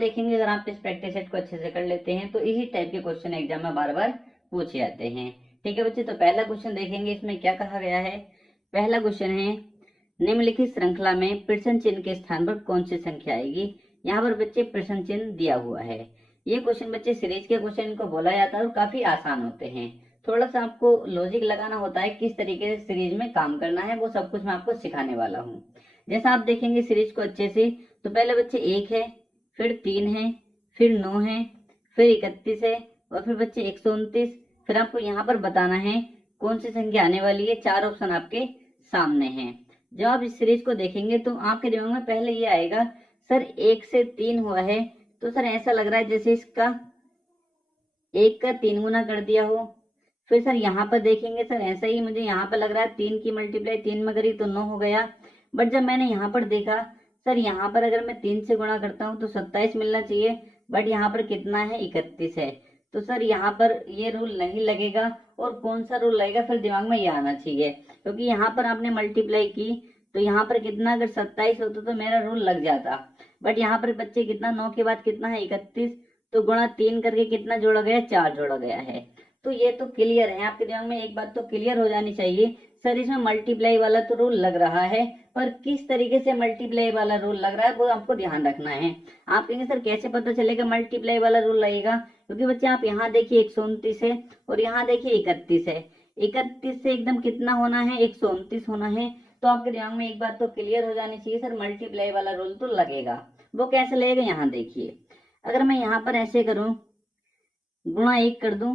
देखेंगे अगर आप इस प्रैक्टिस सेट को अच्छे से कर लेते हैं तो इसी टाइप के क्वेश्चन एग्जाम में बार बार पूछे जाते हैं। ठीक है बच्चे, तो पहला क्वेश्चन देखेंगे, इसमें क्या कहा गया है। पहला क्वेश्चन है, निम्नलिखित श्रृंखला में प्रश्न चिन्ह के स्थान पर कौन सी संख्या आएगी। यहाँ पर बच्चे प्रश्न चिन्ह दिया हुआ है। ये क्वेश्चन बच्चे सीरीज के क्वेश्चन को बोला जाता है और काफी आसान होते हैं। थोड़ा सा आपको लॉजिक लगाना होता है, किस तरीके से सीरीज में काम करना है वो सब कुछ मैं आपको सिखाने वाला हूँ। जैसा आप देखेंगे सीरीज को अच्छे से, तो पहले बच्चे 1 है, फिर 3 है, फिर 9 है, फिर 31 है और फिर बच्चे 129। फिर आपको यहाँ पर बताना है कौन सी संख्या आने वाली है। 4 ऑप्शन आपके सामने हैं। जब आप इस सीरीज को देखेंगे तो आपके दिमाग में पहले ये आएगा, सर 1 से 3 हुआ है तो सर ऐसा लग रहा है जैसे इसका 1 का 3 गुना कर दिया हो। फिर सर यहाँ पर देखेंगे, सर ऐसा ही मुझे यहाँ पर लग रहा है 3 की मल्टीप्लाई 3 में करी तो 9 हो गया। बट जब मैंने यहाँ पर देखा, सर यहाँ पर अगर मैं 3 से गुणा करता हूँ तो 27 मिलना चाहिए, बट यहाँ पर कितना है, 31 है। तो सर यहाँ पर ये रूल नहीं लगेगा। और कौन सा रूल लगेगा, फिर दिमाग में ये आना चाहिए, क्योंकि यहाँ पर आपने मल्टीप्लाई की तो यहाँ पर कितना, अगर 27 होता तो मेरा रूल लग जाता। बट यहाँ पर बच्चे कितना, 9 के बाद कितना है, 31, तो गुणा 3 करके कितना जोड़ा गया, 4 जोड़ा गया है। तो ये तो क्लियर है, आपके दिमाग में एक बात तो क्लियर हो जानी चाहिए, सर इसमें मल्टीप्लाई वाला तो रूल लग रहा है, पर किस तरीके से मल्टीप्लाई वाला रूल लग रहा है वो आपको ध्यान रखना है। आप कहेंगे सर कैसे पता चलेगा मल्टीप्लाई वाला रूल लगेगा, क्योंकि बच्चे आप यहाँ देखिए 129 है और यहाँ देखिए 31 है। 31 से एकदम कितना होना है, 129 होना है। तो आपके दिमाग में एक बात तो क्लियर हो जानी चाहिए, सर मल्टीप्लाई वाला रूल तो लगेगा। वो कैसे लगेगा, यहाँ देखिए, अगर मैं यहाँ पर ऐसे करूं, गुणा 1 कर दूं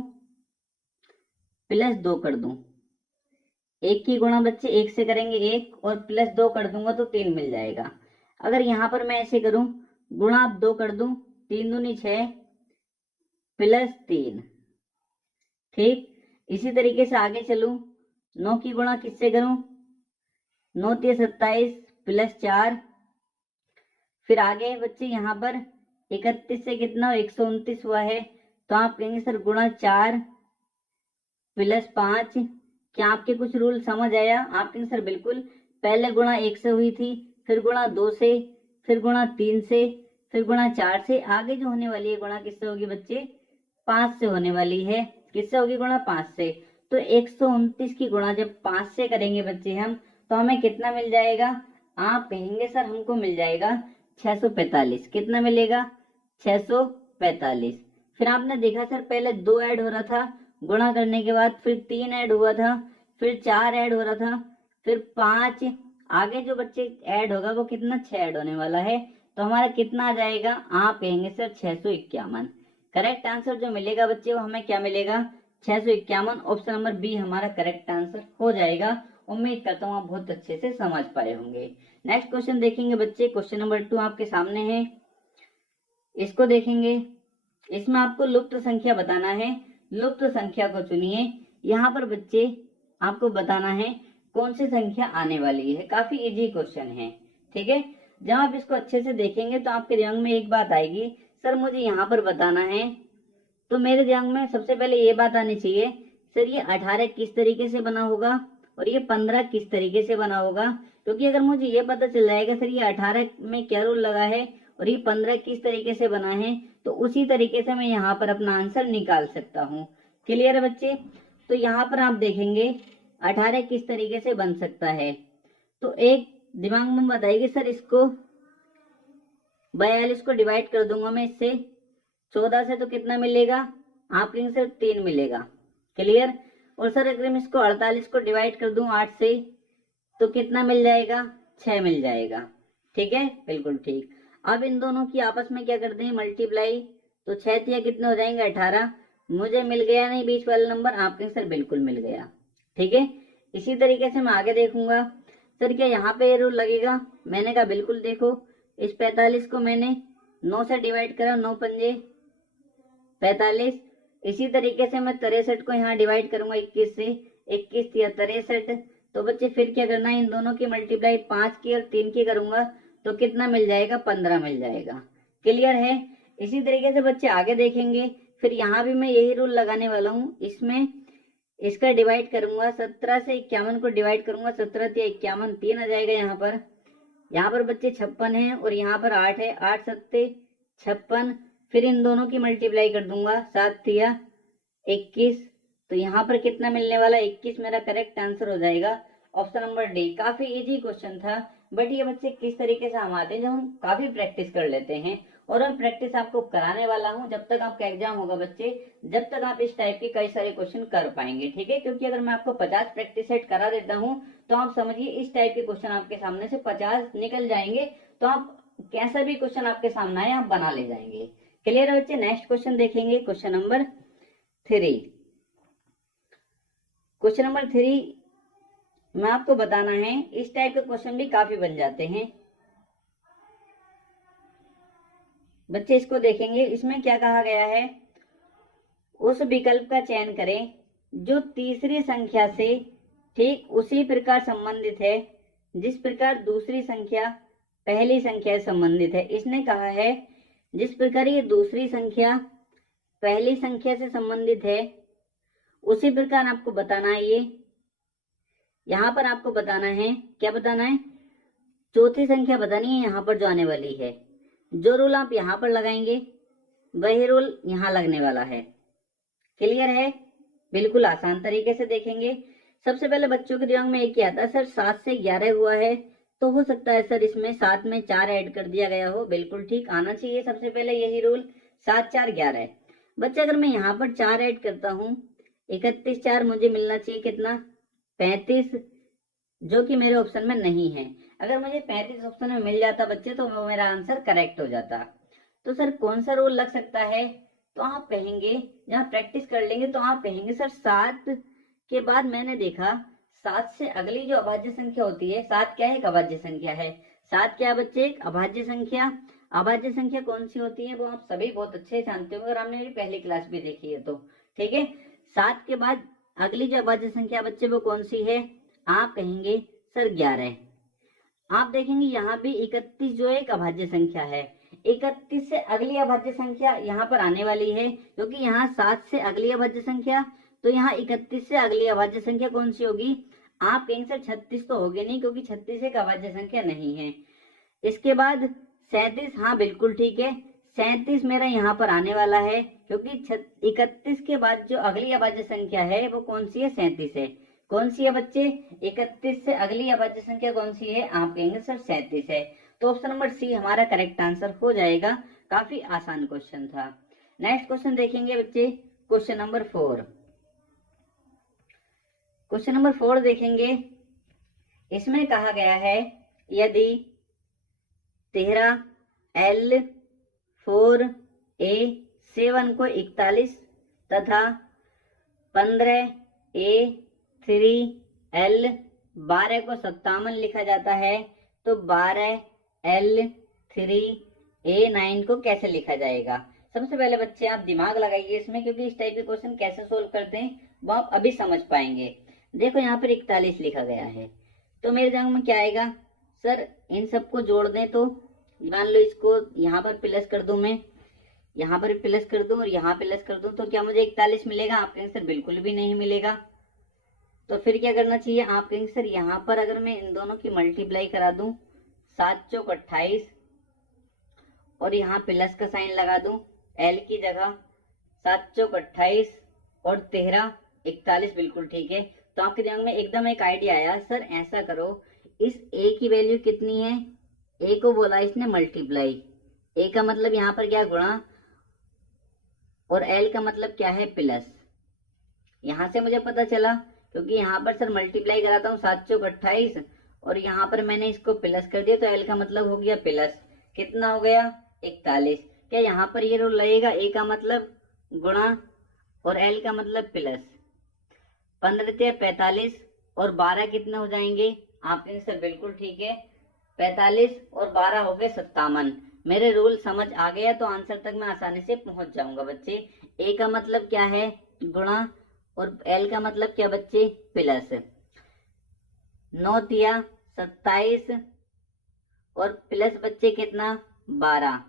प्लस 2 कर दूं, 1 की गुणा बच्चे 1 से करेंगे 1 और प्लस 2 कर दूंगा तो 3 मिल जाएगा। अगर यहाँ पर मैं ऐसे करूं, गुणा 2 कर दूं, 3 दूनी 6 प्लस 3। ठीक, इसी तरीके से आगे चलूं, 9 की गुणा किससे करूं, 9 3 27 प्लस 4। फिर आगे बच्चे यहाँ पर 31 से कितना, 129 हुआ है, तो आप कहेंगे सर गुणा 4 प्लस 5। क्या आपके कुछ रूल समझ आया, आप कहेंगे सर बिल्कुल। पहले गुणा 1 से हुई थी, फिर गुणा 2 से, फिर गुणा 3 से, फिर गुणा 4 से, आगे जो होने वाली है गुणा किससे होगी बच्चे, 5 से होने वाली है। किससे होगी गुणा, 5 से। तो 129 की गुणा जब 5 से करेंगे बच्चे हम, तो हमें कितना मिल जाएगा, आप कहेंगे सर हमको मिल जाएगा 645। कितना मिलेगा, 645। फिर आपने देखा सर पहले 2 ऐड हो रहा था गुणा करने के बाद, फिर 3 ऐड हुआ था, फिर 4 ऐड हो रहा था, फिर 5, आगे जो बच्चे ऐड होगा वो कितना, 6 ऐड होने वाला है। तो हमारा कितना आ जाएगा, आप कहेंगे सर 651। करेक्ट आंसर जो मिलेगा बच्चे वो हमें क्या मिलेगा, 651। ऑप्शन नंबर बी हमारा करेक्ट आंसर हो जाएगा। उम्मीद करता हूँ आप बहुत अच्छे से समझ पाए होंगे। नेक्स्ट क्वेश्चन देखेंगे बच्चे, क्वेश्चन नंबर 2 आपके सामने है, इसको देखेंगे। इसमें आपको लुप्त संख्या बताना है। लुप्त संख्या को चुनिए। यहाँ पर बच्चे आपको बताना है कौन सी संख्या आने वाली है। काफी इजी क्वेश्चन है, ठीक है। जब आप इसको अच्छे से देखेंगे तो आपके दिमाग में एक बात आएगी, सर मुझे यहाँ पर बताना है। तो मेरे दिमाग में सबसे पहले ये बात आनी चाहिए, सर ये 18 किस तरीके से बना होगा और ये 15 किस तरीके से बना होगा। क्योंकि अगर मुझे ये पता चल जाएगा सर ये 18 में क्या रूल लगा है और ये 15 किस तरीके से बना है, तो उसी तरीके से मैं यहाँ पर अपना आंसर निकाल सकता हूँ। क्लियर है बच्चे। तो यहाँ पर आप देखेंगे 18 किस तरीके से बन सकता है। तो एक दिमाग में बताइए, सर इसको 42 को डिवाइड कर दूंगा मैं इससे, 14 से तो कितना मिलेगा, आप कहेंगे सर 3 मिलेगा। क्लियर। और सर अगर मैं इसको 48 को डिवाइड कर दूं 8 से तो कितना मिल जाएगा, 6 मिल जाएगा। ठीक है, बिल्कुल ठीक। अब इन दोनों की आपस में क्या करते हैं, मल्टीप्लाई। तो 6 तिया कितने हो जाएंगे, 18। मुझे मिल गया नहीं बीच वाला नंबर, आप कहेंगे सर बिल्कुल मिल गया। ठीक है, इसी तरीके से मैं आगे देखूंगा, सर क्या यहाँ पे ये रूल लगेगा। मैंने कहा बिल्कुल। देखो इस 45 को मैंने 9 से डिवाइड करा, 9 पंजे 45। इसी तरीके से मैं 63 को यहाँ डिवाइड करूंगा 21 से, 21 या 63। तो बच्चे फिर क्या करना है, इन दोनों की मल्टीप्लाई 5 की और 3 की करूंगा तो कितना मिल जाएगा, 15 मिल जाएगा। क्लियर है। इसी तरीके से बच्चे आगे देखेंगे, फिर यहाँ भी मैं यही रूल लगाने वाला हूँ। इसमें इसका डिवाइड करूंगा, 17 से 51 को डिवाइड करूंगा, 17 या 51, 3 आ जाएगा यहाँ पर। यहाँ पर बच्चे 56 है और यहाँ पर 8 है, 8 सत्ते 56, फिर इन दोनों की मल्टीप्लाई कर दूंगा, 7 तिया 21, तो यहाँ पर कितना मिलने वाला, 21 मेरा करेक्ट आंसर हो जाएगा ऑप्शन नंबर डी। काफी इजी क्वेश्चन था, बट ये बच्चे किस तरीके से हम आते हैं जब हम काफी प्रैक्टिस कर लेते हैं। और प्रैक्टिस आपको कराने वाला हूं जब तक आपका एग्जाम होगा बच्चे, जब तक आप इस टाइप के कई सारे क्वेश्चन कर पाएंगे, ठीक है। क्योंकि अगर मैं आपको 50 प्रैक्टिस सेट करा देता हूं तो आप समझिए इस टाइप के क्वेश्चन आपके सामने से 50 निकल जाएंगे, तो आप कैसा भी क्वेश्चन आपके सामने आए आप बना ले जाएंगे। क्लियर है बच्चे। नेक्स्ट क्वेश्चन देखेंगे, क्वेश्चन नंबर 3। क्वेश्चन नंबर 3 में आपको बताना है, इस टाइप के क्वेश्चन भी काफी बन जाते हैं बच्चे। इसको देखेंगे, इसमें क्या कहा गया है, उस विकल्प का चयन करें जो तीसरी संख्या से ठीक उसी प्रकार संबंधित है जिस प्रकार दूसरी संख्या पहली संख्या से संबंधित है। इसने कहा है जिस प्रकार ये दूसरी संख्या पहली संख्या से संबंधित है उसी प्रकार आपको बताना है। ये यहाँ पर आपको बताना है, क्या बताना है, चौथी संख्या बतानी है यहाँ पर जो आने वाली है। जो रूल आप यहाँ पर लगाएंगे वही रूल यहाँ लगने वाला है। क्लियर है। बिल्कुल आसान तरीके से देखेंगे। सबसे पहले बच्चों के दिमाग में एक ही आता है, सर 7 से 11 हुआ है तो हो सकता है सर इसमें 7 में 4 ऐड कर दिया गया हो। बिल्कुल ठीक, आना चाहिए सबसे पहले यही रूल, 7 4 11। बच्चे अगर मैं यहाँ पर 4 ऐड करता हूँ, 31 4 मुझे मिलना चाहिए कितना, 35, जो कि मेरे ऑप्शन में नहीं है। अगर मुझे 35 ऑप्शन में मिल जाता बच्चे तो वो मेरा आंसर करेक्ट हो जाता। तो सर कौन सा रूल लग सकता है, तो आप कहेंगे, जहाँ प्रैक्टिस कर लेंगे तो आप कहेंगे सर 7 के बाद मैंने देखा 7 से अगली जो अभाज्य संख्या होती है, 7 क्या है, एक अभाज्य संख्या है। 7 क्या बच्चे, एक अभाज्य संख्या। अभाज्य संख्या कौन सी होती है वो आप सभी बहुत अच्छे जानते हो, अगर आपने मेरी पहली क्लास भी देखी है तो, ठीक है। 7 के बाद अगली जो अभाज्य संख्या बच्चे वो कौन सी है, आप कहेंगे सर 11। आप देखेंगे यहाँ भी 31 जो एक अभाज्य संख्या है, 31 से अगली अभाज्य संख्या यहाँ पर आने वाली है, क्योंकि यहाँ 7 से अगली अभाज्य संख्या, तो यहाँ 31 से अगली अभाज्य संख्या कौन सी होगी, आप कहेंगे सर 36 तो होगी नहीं, क्योंकि 36 एक अभाज्य संख्या नहीं है। इसके बाद 37, हाँ बिल्कुल ठीक है, 37 मेरा यहाँ पर आने वाला है, क्योंकि 31 के बाद जो अगली अभाज्य संख्या है वो कौन सी है, 37 है। कौन सी है बच्चे, 31 से अगली अभाज्य संख्या कौन सी है, आप कहेंगे सर 37 है। तो ऑप्शन नंबर सी हमारा करेक्ट आंसर हो जाएगा। काफी आसान क्वेश्चन था। नेक्स्ट क्वेश्चन देखेंगे बच्चे, क्वेश्चन नंबर 4। क्वेश्चन नंबर 4 देखेंगे, इसमें कहा गया है यदि 13L4A7 को 41 तथा 15A3L12 को 57 लिखा जाता है, तो 12L3A9 को कैसे लिखा जाएगा। सबसे पहले बच्चे आप दिमाग लगाइए इसमें, क्योंकि इस टाइप के क्वेश्चन कैसे सोल्व करते हैं वो आप अभी समझ पाएंगे। देखो यहाँ पर 41 लिखा गया है, तो मेरे दिमाग में क्या आएगा, सर इन सबको जोड़ दें, तो मान लो इसको यहाँ पर प्लस कर दूं, मैं यहाँ पर प्लस कर दूं और यहाँ प्लस कर दूं, तो क्या मुझे 41 मिलेगा, आप कहेंगे सर बिल्कुल भी नहीं मिलेगा। तो फिर क्या करना चाहिए, आप कहेंगे सर यहाँ पर अगर मैं इन दोनों की मल्टीप्लाई करा दूं, 7 चौक 28 और यहाँ प्लस का साइन लगा दूं एल की जगह, 7 चौक 28 और 13 41, बिल्कुल ठीक है। तो आपके दिमाग में एकदम एक आइडिया आया, सर ऐसा करो, इस ए की वैल्यू कितनी है, ए को बोला इसने मल्टीप्लाई, ए का मतलब यहाँ पर क्या गुणा, और एल का मतलब क्या है प्लस। यहां से मुझे पता चला, क्योंकि यहाँ पर सर मल्टीप्लाई कराता हूँ 7 चौक 28 और यहाँ पर मैंने इसको प्लस कर दिया, तो एल का मतलब हो गया प्लस, कितना हो गया 41। क्या यहाँ पर ये रूल लगेगा, ए का मतलब गुणा और एल का मतलब प्लस, 15 45 और 12 कितने हो जाएंगे, आपके सर बिल्कुल ठीक है, 45 और 12 हो गए 57। मेरे रूल समझ आ गया, तो आंसर तक मैं आसानी से पहुंच जाऊंगा बच्चे। ए का मतलब क्या है गुणा और एल का मतलब क्या बच्चे प्लस, 9 तिया 27 और प्लस बच्चे कितना 12,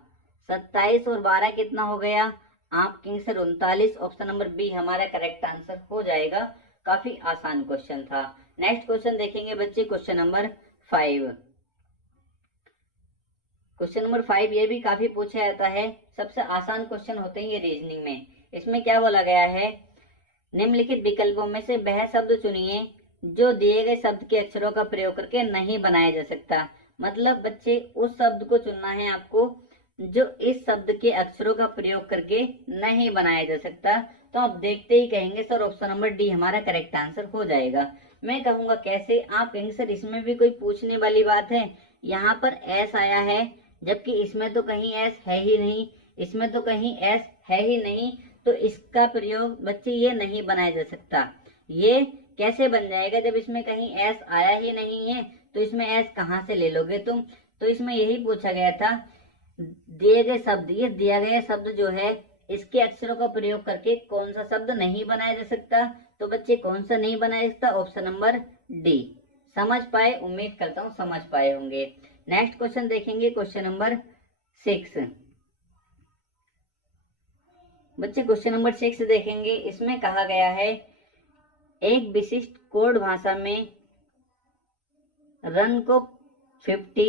27 और 12 कितना हो गया, आप कहेंगे सर 39। ऑप्शन नंबर बी हमारा करेक्ट आंसर हो जाएगा। काफी आसान क्वेश्चन था। नेक्स्ट क्वेश्चन देखेंगे बच्चे, क्वेश्चन नंबर 5। क्वेश्चन नंबर 5 ये भी काफी पूछा जाता है, सबसे आसान क्वेश्चन होते हैं ये रीजनिंग में। इसमें क्या बोला गया है, निम्नलिखित विकल्पों में से वह शब्द चुनिए जो दिए गए शब्द के अक्षरों का प्रयोग करके नहीं बनाया जा सकता। मतलब बच्चे उस शब्द को चुनना है आपको जो इस शब्द के अक्षरों का प्रयोग करके नहीं बनाया जा सकता। तो आप देखते ही कहेंगे सर ऑप्शन नंबर डी हमारा करेक्ट आंसर हो जाएगा। मैं कहूंगा कैसे, आप कहेंगे सर इसमें भी कोई पूछने वाली बात है, यहाँ पर एस आया है जबकि इसमें तो कहीं एस है ही नहीं, इसमें तो कहीं एस है ही नहीं, तो इसका प्रयोग बच्चे ये नहीं बनाया जा सकता। ये कैसे बन जाएगा जब इसमें कहीं एस आया ही नहीं है, तो इसमें एस कहाँ से ले लोगे तुम। तो इसमें यही पूछा गया था, दिए गए शब्द, ये दिया गया शब्द जो है इसके अक्षरों का प्रयोग करके कौन सा शब्द नहीं बनाया जा सकता। तो बच्चे कौन सा नहीं बनाया जा सकता, ऑप्शन नंबर डी। समझ पाए, उम्मीद करता हूँ समझ पाए होंगे। नेक्स्ट क्वेश्चन देखेंगे, क्वेश्चन नंबर 6। बच्चे क्वेश्चन नंबर 6 देखेंगे, इसमें कहा गया है एक विशिष्ट कोड भाषा में रन को 50,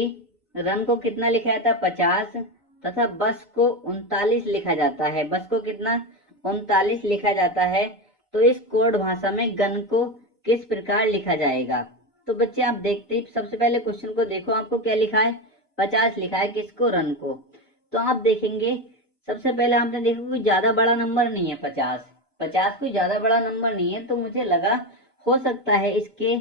रन को कितना लिखा जाता है 50 तथा बस को 39 लिखा जाता है। बस को कितना 39 लिखा जाता है। तो इस कोड भाषा में गन को किस प्रकार लिखा जाएगा। तो बच्चे आप देखते ही सबसे पहले क्वेश्चन को देखो, आपको क्या लिखा है 50 लिखा है, किसको रन को। तो आप देखेंगे सबसे पहले आपने देखा कोई ज्यादा बड़ा नंबर नहीं है 50 कोई ज्यादा बड़ा नंबर नहीं है। तो मुझे लगा हो सकता है इसके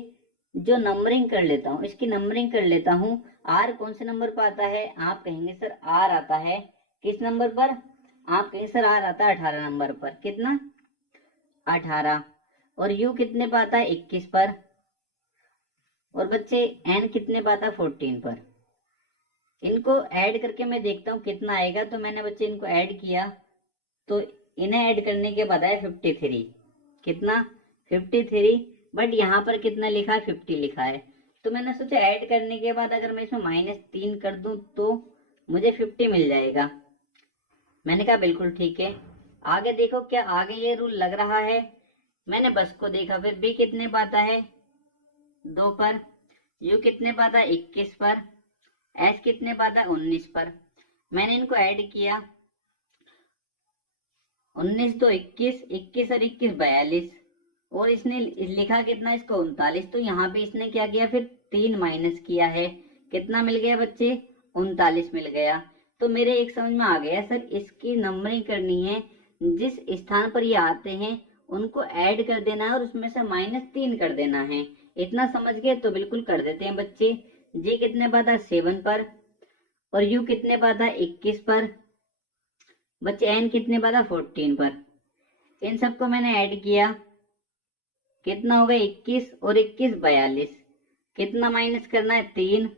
जो नंबरिंग कर लेता हूँ, इसकी नंबरिंग कर लेता हूँ। आर कौन से नंबर पर आता है, आप कहेंगे सर आर आता है किस नंबर पर, आप कहेंगे सर आर आता है 18 नंबर पर। कितना 18। और यू कितने पर आता है 21 पर। और बच्चे एन कितने पर आता है 14 पर। इनको ऐड करके मैं देखता हूँ कितना आएगा। तो मैंने बच्चे इनको ऐड किया, तो इन्हें ऐड करने के बाद आया 53। कितना 53। बट यहाँ पर कितना लिखा है 50 लिखा है। तो मैंने सोचा ऐड करने के बाद अगर मैं इसमें -3 कर दूं तो मुझे 50 मिल जाएगा। मैंने कहा बिल्कुल ठीक है। आगे देखो क्या आगे ये रूल लग रहा है। मैंने बस को देखा, फिर बी कितने पाता है 2 पर, यू कितने पाता है 21 पर, एस कितने पाता है 19 पर। मैंने इनको ऐड किया, 19 तो 21, 21 और 21 42। और इसने लिखा कितना इसको 39। तो यहाँ पे इसने क्या किया फिर 3 माइनस किया है। कितना मिल गया बच्चे 39 मिल गया। तो मेरे एक समझ में आ गया सर इसकी नंबरिंग करनी है, जिस स्थान पर ये आते हैं उनको ऐड कर देना है और उसमें से -3 कर देना है। इतना समझ गए तो बिल्कुल कर देते हैं बच्चे। जी कितने पाता है 7 पर, और यू कितने पाता है 21 पर, बच्चे एन कितने पाता 14 पर। इन सबको मैंने ऐड किया, कितना हो गया 21 और 21 42। कितना माइनस करना है 3।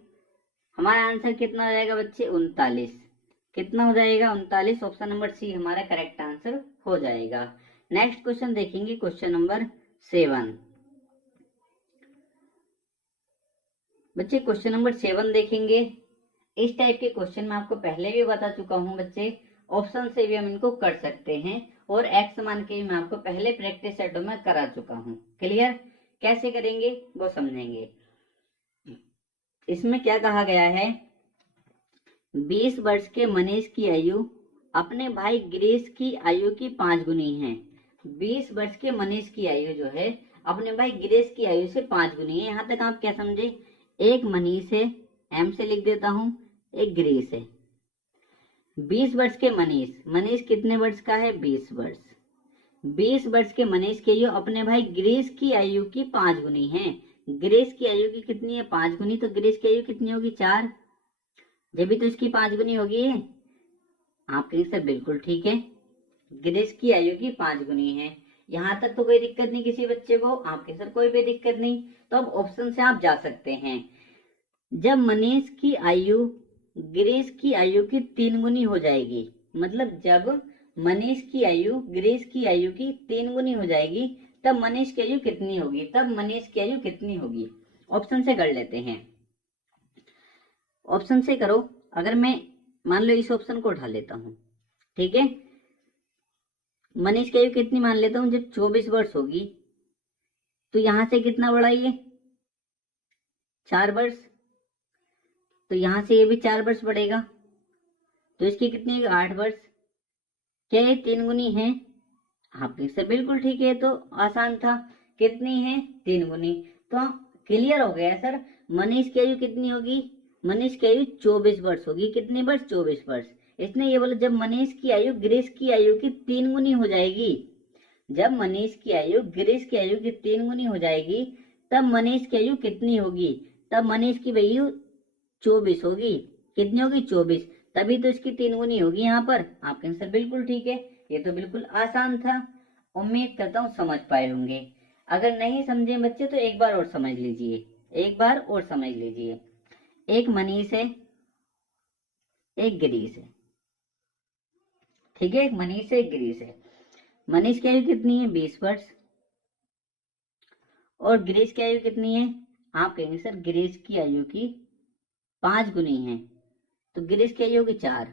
हमारा आंसर कितना हो जाएगा बच्चे 39। कितना हो जाएगा 39। ऑप्शन नंबर सी हमारा करेक्ट आंसर हो जाएगा। नेक्स्ट क्वेश्चन देखेंगे, क्वेश्चन नंबर 7। बच्चे क्वेश्चन नंबर 7 देखेंगे। इस टाइप के क्वेश्चन मैं आपको पहले भी बता चुका हूं बच्चे, ऑप्शन से भी हम इनको कर सकते हैं और एक्स मान के भी मैं आपको पहले प्रैक्टिस सेटों में करा चुका हूं। क्लियर, कैसे करेंगे वो समझेंगे। इसमें क्या कहा गया है, 20 वर्ष के मनीष की आयु अपने भाई गिरीश की आयु की 5 गुनी है। 20 वर्ष के मनीष की आयु जो है अपने भाई गिरीश की आयु से 5 गुनी है। यहाँ तक आप क्या समझे, एक मनीष है, एम से लिख देता हूं, एक गिरीश है। 20 वर्ष के मनीष, मनीष कितने वर्ष का है 20 वर्ष। 20 वर्ष के मनीष की आयु अपने भाई गिरीश की आयु की 5 गुनी है। गिरीश की आयु की कितनी है 5 गुनी, तो गिरीश की आयु कितनी होगी 4, जब भी तो इसकी 5 गुनी होगी। आप कहेंगे सर बिल्कुल ठीक है, गिरीश की आयु की 5 गुनी है। यहाँ तक तो कोई दिक्कत नहीं किसी बच्चे को, आपके सर कोई भी दिक्कत नहीं। तो अब ऑप्शन से आप जा सकते हैं। जब मनीष की आयु गिरीश की आयु की 3 गुनी हो जाएगी, मतलब जब मनीष की आयु गिरीश की आयु की 3 गुनी हो जाएगी तब मनीष की आयु कितनी होगी, तब मनीष की आयु कितनी होगी। ऑप्शन से कर लेते हैं, ऑप्शन से करो। अगर मैं मान लो इस ऑप्शन को उठा लेता हूं, ठीक है, मनीष की आयु कितनी मान लेता हूं, जब 24 वर्ष होगी तो यहां से कितना बढ़ा ये 4 वर्ष, तो यहां से ये भी 4 वर्ष बढ़ेगा। तो इसकी कितनी होगी 8 वर्ष। क्या ये 3 गुनी है? आपके सर बिल्कुल ठीक है, तो आसान था। कितनी है? 3 गुनी। तो क्लियर हो गया सर। मनीष की आयु कितनी होगी? मनीष की आयु 24 वर्ष होगी। कितने वर्ष? 24 वर्ष। इसने ये बोला जब मनीष की आयु गिरीश की आयु की 3 गुनी हो जाएगी, जब मनीष की आयु गिरीश की आयु की 3 गुनी हो जाएगी, तब मनीष की आयु कितनी होगी? तब मनीष की आयु 24 होगी। कितनी होगी? 24। तभी तो इसकी 3 गुनी होगी यहाँ पर। आपका आंसर बिल्कुल ठीक है। ये तो बिल्कुल आसान था। उम्मीद करता हूँ समझ पाए होंगे। अगर नहीं समझे बच्चे तो एक बार और समझ लीजिए, एक बार और समझ लीजिए। एक मनीष है, एक गिरीश है, ठीक है। एक मनीष है, एक गिरीश है। मनीष की आयु कितनी है? 20 वर्ष। और गिरीश की आयु कितनी है? आप कहेंगे सर गिरीश की आयु की 5 गुनी है, तो गिरीश की आयु होगी 4।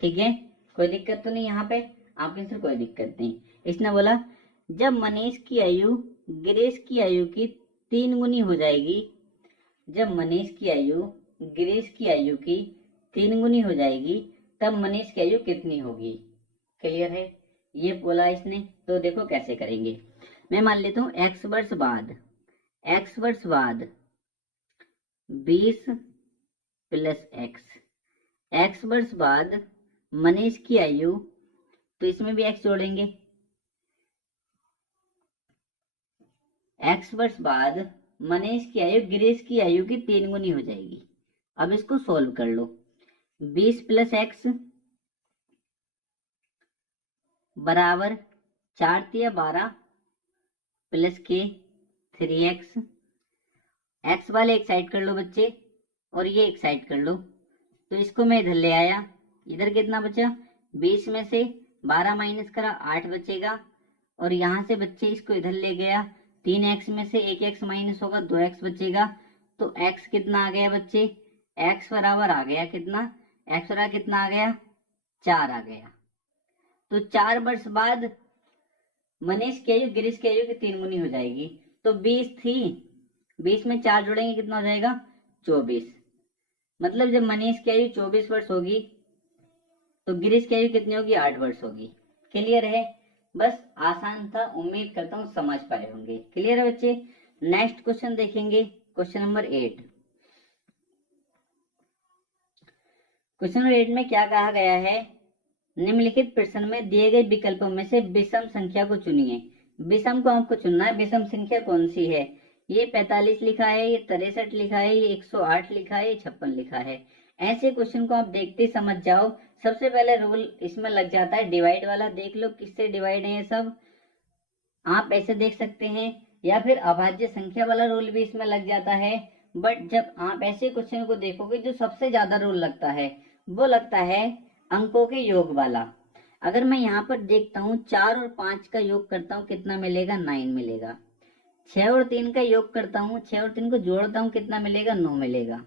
ठीक है, कोई दिक्कत तो नहीं यहाँ पे? आपके सर कोई दिक्कत नहीं। इसने बोला जब मनीष की आयु गिरीश की आयु की 3 गुनी हो जाएगी, जब मनीष की आयु गिरीश की आयु की 3 गुनी हो जाएगी, तब मनीष की आयु कितनी होगी? क्लियर है? ये बोला इसने। तो देखो कैसे करेंगे। मैं मान लेता हूं x वर्ष बाद, x वर्ष बाद 20 प्लस x वर्ष बाद मनीष की आयु, तो इसमें भी x जोड़ेंगे। x वर्ष बाद मनीष की आयु गिरीश की आयु की 3 गुनी हो जाएगी। अब इसको सोल्व कर लो। 20 प्लस x बराबर 4 तिया 12 प्लस के 3x। x वाले एक साइड कर लो बच्चे, और ये एक साइड कर लो। तो इसको मैं इधर ले आया। इधर कितना बचा? 20 में से 12 माइनस करा 8 बचेगा। और यहाँ से बच्चे इसको इधर ले गया। 3x में से 1x माइनस होगा, 2x बचेगा। तो x कितना आ गया बच्चे? x बराबर आ गया कितना? x बराबर कितना आ गया? 4 आ गया। तो 4 वर्ष बाद मनीष की आयु गिरीश की आयु की 3 गुनी हो जाएगी। तो 20 थी, 20 में 4 जोड़ेंगे कितना हो जाएगा? 24। मतलब जब मनीष की आयु 24 वर्ष होगी, तो गिरीश की आयु कितनी होगी? 8 वर्ष होगी। क्लियर है? बस आसान था। उम्मीद करता हूँ समझ पाए होंगे। क्लियर है बच्चे? नेक्स्ट क्वेश्चन देखेंगे, क्वेश्चन नंबर 8। क्वेश्चन नंबर 8 में क्या कहा गया है? निम्नलिखित प्रश्न में दिए गए विकल्पों में से विषम संख्या को चुनिए। विषम को आपको चुनना है। विषम संख्या कौन सी है? ये 45 लिखा है, ये 63 लिखा है, ये 108 लिखा है, ये 56 लिखा है। ऐसे क्वेश्चन को आप देखते समझ जाओ। सबसे पहले रूल इसमें लग जाता है डिवाइड वाला। देख लो किससे डिवाइड है ये सब। आप ऐसे देख सकते हैं, या फिर अभाज्य संख्या वाला रूल भी इसमें लग जाता है। बट जब आप ऐसे क्वेश्चन को देखोगे, जो सबसे ज्यादा रूल लगता है वो लगता है अंकों के योग वाला। अगर मैं यहाँ पर देखता हूँ 4 और 5 का योग करता हूँ, कितना मिलेगा? 9 मिलेगा। 6 और 3 का योग करता हूँ, 6 और 3 को जोड़ता हूँ, कितना मिलेगा? 9 मिलेगा।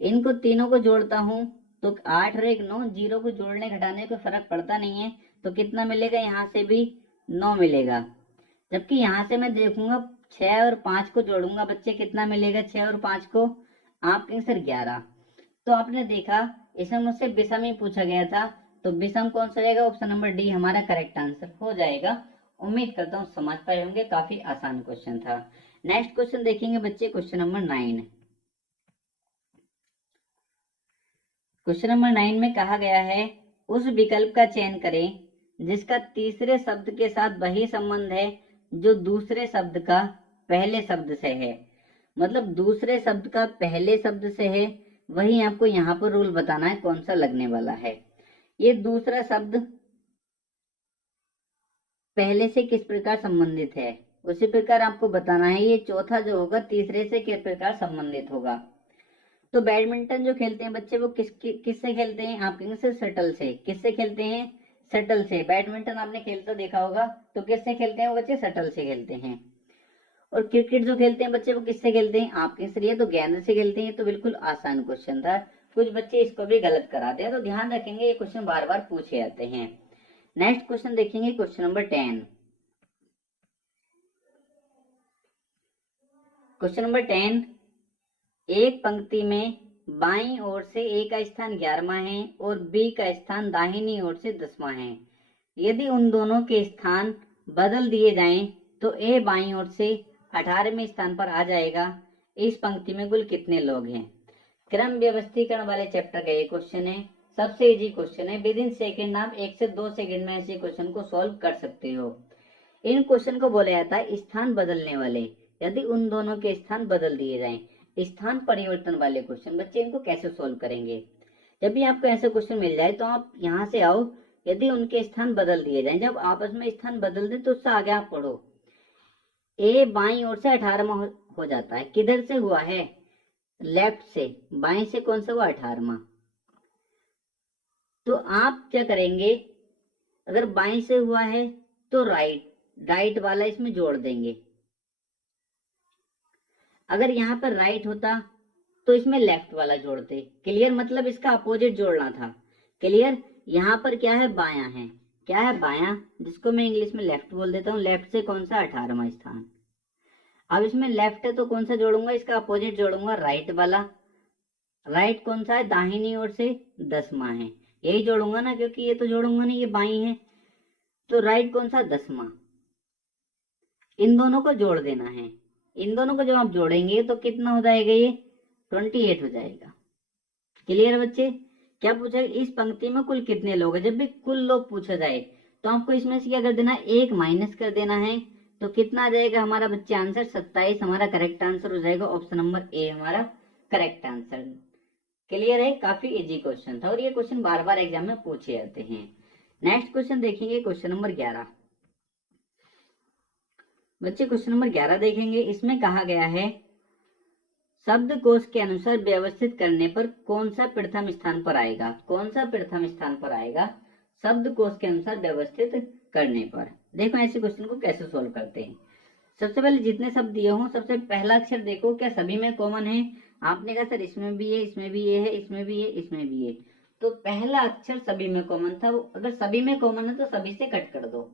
इनको तीनों को जोड़ता हूँ तो 8 और 1 9, जीरो को जोड़ने घटाने को फर्क पड़ता नहीं है, तो कितना मिलेगा? यहाँ से भी 9 मिलेगा। जबकि यहाँ से मैं देखूंगा 6 और 5 को जोड़ूंगा बच्चे, कितना मिलेगा? 6 और 5 को आपके आंसर 11। तो आपने देखा इसमें मुझसे विषम ही पूछा गया था, तो विषम कौन सा जाएगा? ऑप्शन नंबर डी हमारा करेक्ट आंसर हो जाएगा। उम्मीद करता हूँ समझ पाए होंगे। काफी आसान क्वेश्चन था। नेक्स्ट क्वेश्चन देखेंगे बच्चे, क्वेश्चन नंबर 9। क्वेश्चन नंबर 9 में कहा गया है उस विकल्प का चयन करें जिसका तीसरे शब्द के साथ वही संबंध है जो दूसरे शब्द का पहले शब्द से है। मतलब दूसरे शब्द का पहले शब्द से है, वही आपको यहाँ पर रूल बताना है कौन सा लगने वाला है। ये दूसरा शब्द पहले से किस प्रकार संबंधित है, उसी प्रकार आपको बताना है। ये चौथा जो होगा तीसरे से किस प्रकार संबंधित होगा। तो बैडमिंटन जो खेलते हैं बच्चे, वो किससे खेलते हैं? आप कहेंगे से शटल से। किससे खेलते हैं? शटल से। बैडमिंटन आपने खेलते देखा होगा, तो किससे खेलते हैं वो बच्चे? शटल से खेलते हैं। और क्रिकेट जो खेलते हैं बच्चे, वो किससे खेलते हैं? आपके सर तो गेंद से खेलते हैं। तो बिल्कुल आसान क्वेश्चन था। कुछ बच्चे इसको भी गलत कराते हैं, तो ध्यान रखेंगे, ये क्वेश्चन बार बार पूछे जाते हैं। नेक्स्ट क्वेश्चन देखेंगे, क्वेश्चन नंबर 10। क्वेश्चन नंबर 10, एक पंक्ति में बाईं ओर से ए का स्थान 11वां है और बी का स्थान दाहिनी ओर से 10वां है। यदि उन दोनों के स्थान बदल दिए जाएं तो ए बाईं ओर से 18वें स्थान पर आ जाएगा। इस पंक्ति में कुल कितने लोग हैं? क्रम व्यवस्थीकरण वाले चैप्टर का ये क्वेश्चन है। सबसे इजी क्वेश्चन है। विद इन सेकेंड आप 1 से 2 सेकेंड में ऐसे क्वेश्चन को सॉल्व कर सकते हो। इन क्वेश्चन को बोला जाता है स्थान बदलने वाले, यदि उन दोनों के स्थान बदल दिए जाएं। स्थान परिवर्तन वाले क्वेश्चन बच्चे इनको कैसे सोल्व करेंगे? जब भी आपको ऐसे क्वेश्चन मिल जाए तो आप यहाँ से आओ, यदि उनके स्थान बदल दिए जाएं, जब आपस में स्थान बदल दे तो उससे आगे आप पढ़ो। ए बाईं ओर से 18वां हो जाता है। किधर से हुआ है? लेफ्ट से। बाईं से कौन सा हुआ? 18वां। तो आप क्या करेंगे? अगर बाईं से हुआ है तो राइट वाला इसमें जोड़ देंगे। अगर यहाँ पर राइट होता तो इसमें लेफ्ट वाला जोड़ते। क्लियर? मतलब इसका अपोजिट जोड़ना था। क्लियर? यहाँ पर क्या है? बायां है। क्या है? बायां, जिसको मैं इंग्लिश में लेफ्ट बोल देता हूँ। लेफ्ट से कौन सा? 18वां स्थान। अब इसमें लेफ्ट है तो कौन सा जोड़ूंगा? इसका अपोजिट जोड़ूंगा, राइट वाला। राइट कौन सा है? दाहिनी ओर से 10वां है। यही जोड़ूंगा ना, क्योंकि ये तो जोड़ूंगा नहीं, ये बाई है। तो राइट कौन सा? 10वां। इन दोनों को जोड़ देना है। इन दोनों को जब आप जोड़ेंगे तो कितना हो जाएगा? ये 28 हो जाएगा। क्लियर बच्चे? क्या पूछा? इस पंक्ति में कुल कितने लोग हैं? जब भी कुल लोग पूछा जाए तो आपको इसमें से क्या कर देना है? 1 माइनस कर देना है। तो कितना आ जाएगा हमारा बच्चे? आंसर 27 हमारा करेक्ट आंसर हो जाएगा। ऑप्शन नंबर ए हमारा करेक्ट आंसर। क्लियर है? काफी इजी क्वेश्चन था और ये क्वेश्चन बार बार एग्जाम में पूछे जाते हैं। नेक्स्ट क्वेश्चन देखेंगे, क्वेश्चन नंबर 11। बच्चे क्वेश्चन नंबर 11 देखेंगे। इसमें कहा गया है शब्दकोश के अनुसार व्यवस्थित करने पर कौन सा प्रथम स्थान पर आएगा? कौन सा प्रथम स्थान पर आएगा शब्दकोश के अनुसार व्यवस्थित करने पर? देखो ऐसे क्वेश्चन को कैसे सोल्व करते हैं। सबसे पहले जितने शब्द दिए हों, सबसे पहला अक्षर देखो क्या सभी में कॉमन है? आपने कहा सर इसमें भी है, इसमें भी ये है, इसमें भी है, इसमें भी है। तो पहला अक्षर सभी में कॉमन था। अगर सभी में कॉमन है तो सभी से कट कर दो।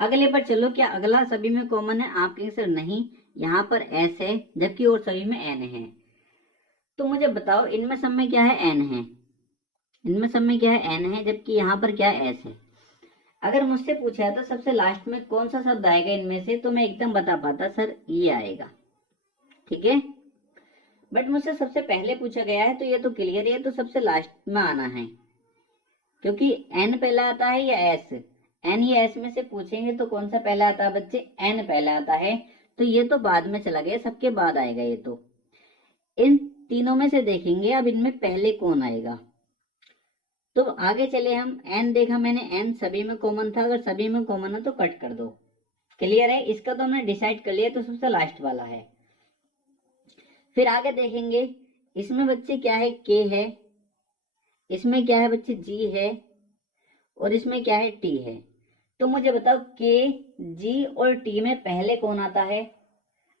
अगले पर चलो, क्या अगला सभी में कॉमन है? आप कहेंगे सर नहीं, यहाँ पर एस है जबकि और सभी में एन है। तो मुझे बताओ इनमें सब में क्या है? एन है। इनमें सब में क्या है? एन है, जबकि यहाँ पर क्या है? एस है। अगर मुझसे पूछा था सबसे लास्ट में कौन सा शब्द आएगा इनमें से, तो मैं एकदम बता पाता सर ये आएगा। ठीक है, बट मुझसे सबसे पहले पूछा गया है तो ये तो क्लियर है, तो सबसे लास्ट में आना है, क्योंकि एन पहला आता है या एस? एन या एस में से पूछेंगे तो कौन सा पहला आता है बच्चे? एन पहला आता है। तो ये तो बाद में चला गया, सबके बाद आएगा ये तो। इन तीनों में से देखेंगे अब इनमें पहले कौन आएगा। तो आगे चले हम। एन देखा मैंने, एन सभी में कॉमन था। अगर सभी में कॉमन है तो कट कर दो। क्लियर है? इसका तो हमने डिसाइड कर लिया, तो सबसे लास्ट वाला है। फिर आगे देखेंगे, इसमें बच्चे क्या है? के है। इसमें क्या है बच्चे? जी है। और इसमें क्या है? टी है। तो मुझे बताओ के, जी और टी में पहले कौन आता है?